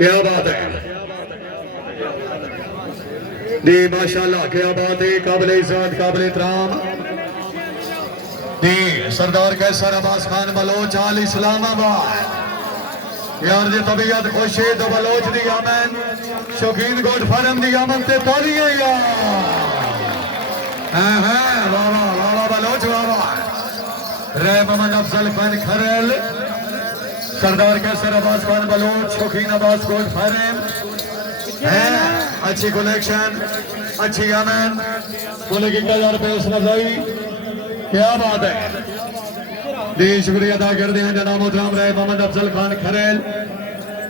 क्या बात है जी, माशाल्लाह क्या बात है। काबिल इज्जत काबिल एहतराम जी सरदार कैसर अब्बास खान बलोच आल इस्लामाबाद। यार जी तबीयत खुश है तो बलोच दी आमन, शौकीन गोट फार्म दी आमन ते तालियां यार। हाँ वाह वाह वाह बलोच वाह वाह। रे मोहम्मद अफजल खान खरल, सरदार कैसर अब्बास खान बलोच, शौकीन अब्बास गोट फार्म है। अच्छी कलेक्शन, अच्छी आमन, बोले कि 1000 रुपये उस नजाई। क्या बात है जी, शुक्रिया अदा करते हैं जनाब मोहतरम रहे मोहम्मद अफजल खान खरेल,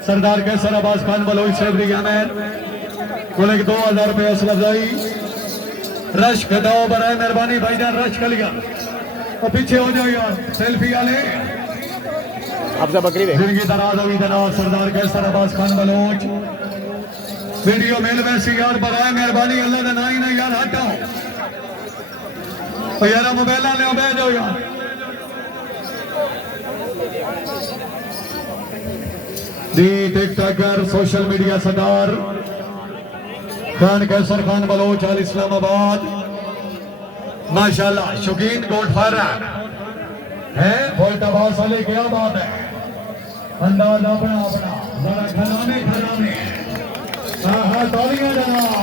सरदार कैसर अब्बास खान बलोच साहब दी आमन, बोले कि 2000 रुपये उस नजाई। रश खदाओ बराए मेहरबानी भाईजान, रश कर लिया और पीछे हो जाओ यार सेल्फी वाले। जिंदगी दराज होगी जनाब सरदार कैसर अब्बास खान बलोच। वीडियो मेल वैसी यार बराए मेहरबानी अल्लाह का ना ही ना यार हटाओ यार, मोबाइल ले बह जाओ यार। जी TikToker social media Sardar Khan कैसर खान बलोच आल इस्लामाबाद माशाल्लाह, शौकीन गोट फायर है फौजदाबाद वाले। क्या बात है, अंदाज अपना अपना जरा खराने खराने। हाँ तालियां जनाब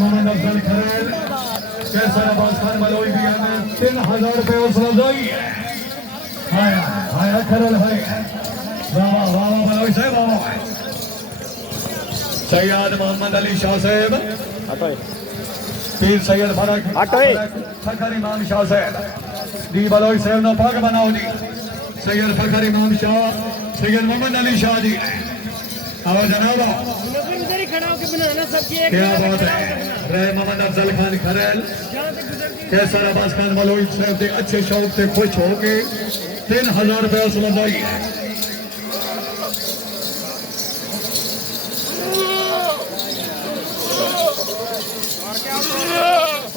मोहम्मद अफजल खरेल कैसर अब्बास खान बलोच दी आमन 3000 रुपये उस रजाई है। हाय हाय खरल है वाह वाह वाह बलोच साहब वाह। सैयद मोहम्मद अली शाह साहब, पीर सैयद फखर इमाम शाह साहब दी बलोच साहब ने पग बनाओ जी। सैयद फखर इमाम शाह, सैयद मोहम्मद अली शाह जी आओ जनाब। क्या बात है, रहे मोहम्मद अफजल खान खरेल कैसर अब्बास खान बलोच साहब के अच्छे शौक से खुश होके 3000 रुपये उस लदाई है।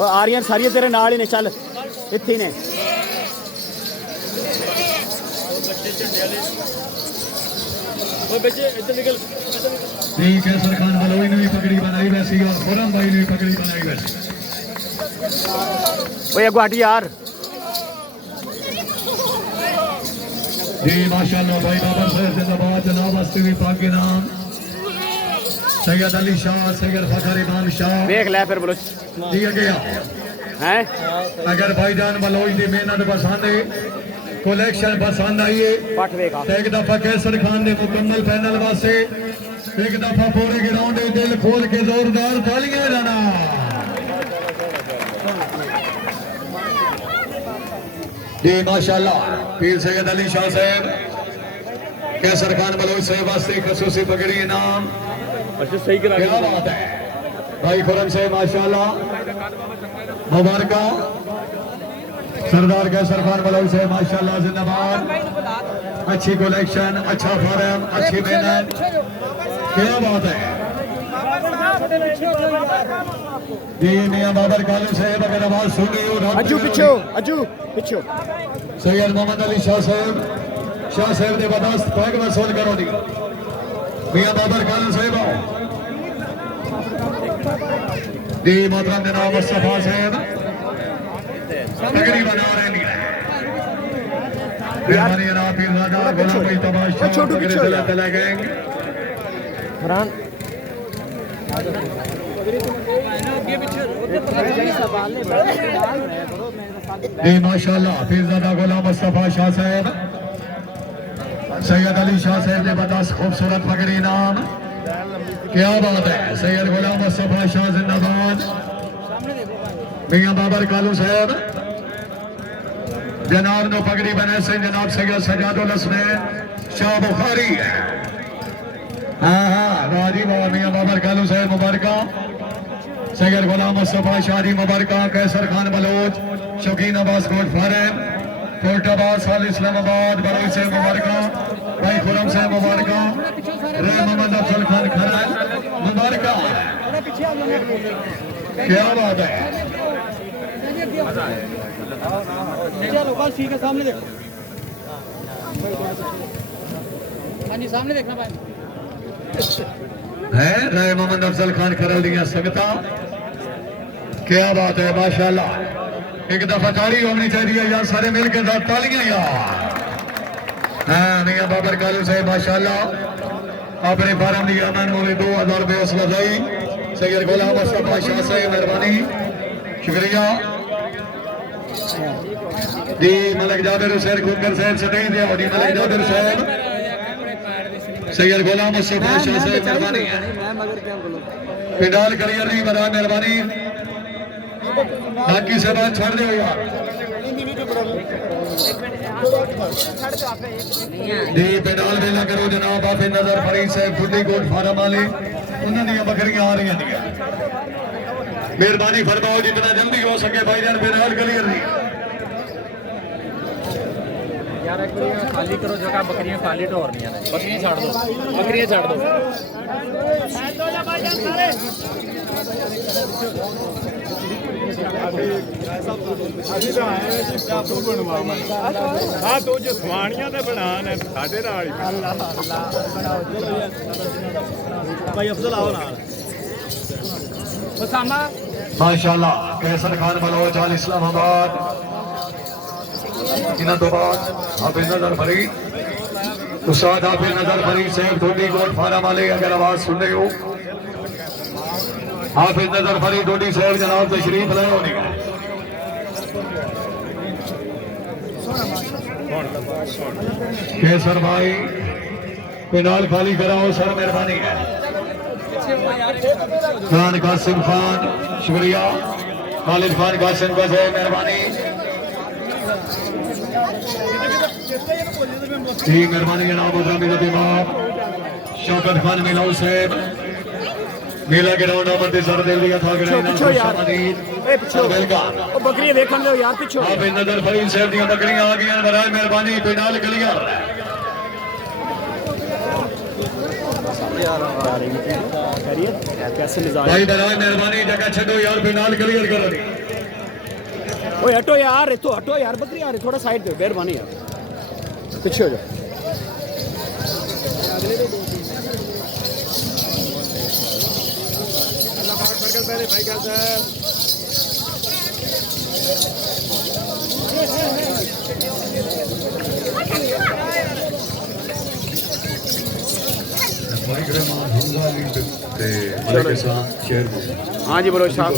आर्यन सारिया तेरे नाल ही ने, चल इत्थे ने कैसर खान बलोच ने भी पगड़ी बनाई वैसी और खुरम भाई ने भी पगड़ी बनाई वैसी। ओए गुआटी यार जी माशाल्लाह भाई बाबर साहब जिंदाबाद जनाब वास्ते भी पाक के नाम सैयद अली शाह, सैयद फखर इमाम शाह देख ले फिर बलोच दिया गया हैं। अगर भाईजान बलोच की मेहनत पसंद है, कलेक्शन पसंद आई है, एक दफा कैसर खान ने मुकम्मल पैनल वास्ते एक दफा पूरे ग्राउंड दिल खोल के जोरदार तालियां जाना। जी माशाल्लाह पीर सैयद अली शाह साहब कैसर खान बलोच साहब वास्ते खसूसी पगड़ी इनाम। सही करा क्या बात है भाई खुरम साहब माशाल्लाह मुबारक। सरदार कैसर खान बलोच साहब माशाल्लाह जिंदाबाद। अच्छी कलेक्शन, अच्छा फार्म, अच्छी मेहनत। क्या बात है जी मियां बाबर कालू साहब अगर आवाज सुन रही हो अज्जू पिछो, अज्जू पिछो। सैयद मोहम्मद अली शाह साहब ने बदस्त पैग वसूल करो दी। मियां बाबर कालू साहब जी मोहतरम जनाब मुस्तफा साहब तगड़ी बना रहे हैं। मेहरबानी जनाब पीरजादा गुलाम भाई तबाशा चला गए जी माशाल्लाह पीरजादा गुलाम मुस्तफा शाह साहब, सैयद अली शाह साहब ने बदस्त खूबसूरत पगड़ी नाम। क्या बात है, सैयद गुलाम मुस्तफा शाह जिंदाबाद। मियां बाबर कालू साहब जनाब नो पगड़ी बने से जनाब सैयद सजादुल हसनैन शाह बुखारी है। हाँ राजी बाबा मियां बाबर कालू साहब मुबारक। सैयद गुलाम मुस्तफा शादी मुबारक। कैसर खान बलोच, शौकीन अब्बास गोट फार्म कोटाबाद साल इस्लामाबाद बलोच से मुबारक। भाई खुरम से मुबारक। रे मोहम्मद अफजल खान खरल मुबारक। क्या बात है चलो बस ठीक है, सामने देखो। हाँ जी सामने देखना भाई। है राय मोहम्मद अफजल खान खरल दिया संगता। क्या बात है माशाल्लाह। एक दफा ताली होनी चाहिए यार, सारे मिलकर तालियां यार। हाँ मियां बाबर कालू साहब माशाल्लाह अपने फार्म की अमन मूवी 2000 रुपये हौसला अफजाई। सैयद गुलाम मुस्तफा शाह साहब मेहरबानी शुक्रिया जी। मलिक जाबिर हुसैन कुंकर साहब से नहीं दिया जी। मलिक जाबिर साहब सैयद गुलाम मुस्तफा शाह साहब मेहरबानी फिलहाल करियर नहीं बना मेहरबानी। बाकी से बात छोड़ दो यार जी। पेडाल वेला करो जनाब। आप नजर फरीद साहब फुटी कोट फार्म वाले उन्होंने बकरियां आ रही हैं। मेहरबानी फरमाओ जितना जल्दी हो सके भाईजान पेडाल क्लियर नहीं यार खाली करो जगह, बकरियां खाली ढोर नहीं है। बकरियां छाड़ दो, बकरियां छाड़ दो। हाँ तो जो सवानियां ते बनान है साडे नाल ही। भाई अफजल आओ नाल। उसामा माशाल्लाह। कैसर खान बलोच अल इस्लामाबाद। इन्हों तो बाद हाफिज नजर फरीद उस्ताद हाफिज नजर फरीद साहब धोनी कोट फार्म वाले अगर आवाज सुन रहे हो हाफिज नजर फरीद धोनी साहब जनाब तशरीफ लाए होने कैसर भाई पेनाल खाली कराओ सर मेहरबानी है। खान कासिम खान शुक्रिया। खालिद खान कासिम का मेहरबानी जी। मेहरबानी जनाब शौकत खान मिलाओ साहब मेला ग्राउंड अमर सर दिल दिया था पिछो यार बकरियां देखने दो यार पिछो। आप नजर फरीद साहब दी बकरियां आ गई बराज मेहरबानी पेनाल क्लियर। कैसे मिजाज भाई बराज मेहरबानी जगह छो यार पेनाल क्लियर करो। ओए हटो यार, तो हटो यार बकरी यार, थोड़ा साइड दो मेहरबानी यार, पीछे हो जाओ। भाई का सर हाँ जी बोलो साहब।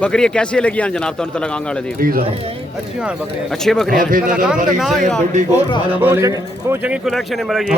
बकरियां कैसी लगी हैं जनाब? तो लगांग वाले दी अच्छी बकरियां बहुत चंगी कलेक्शन है मेरा ये।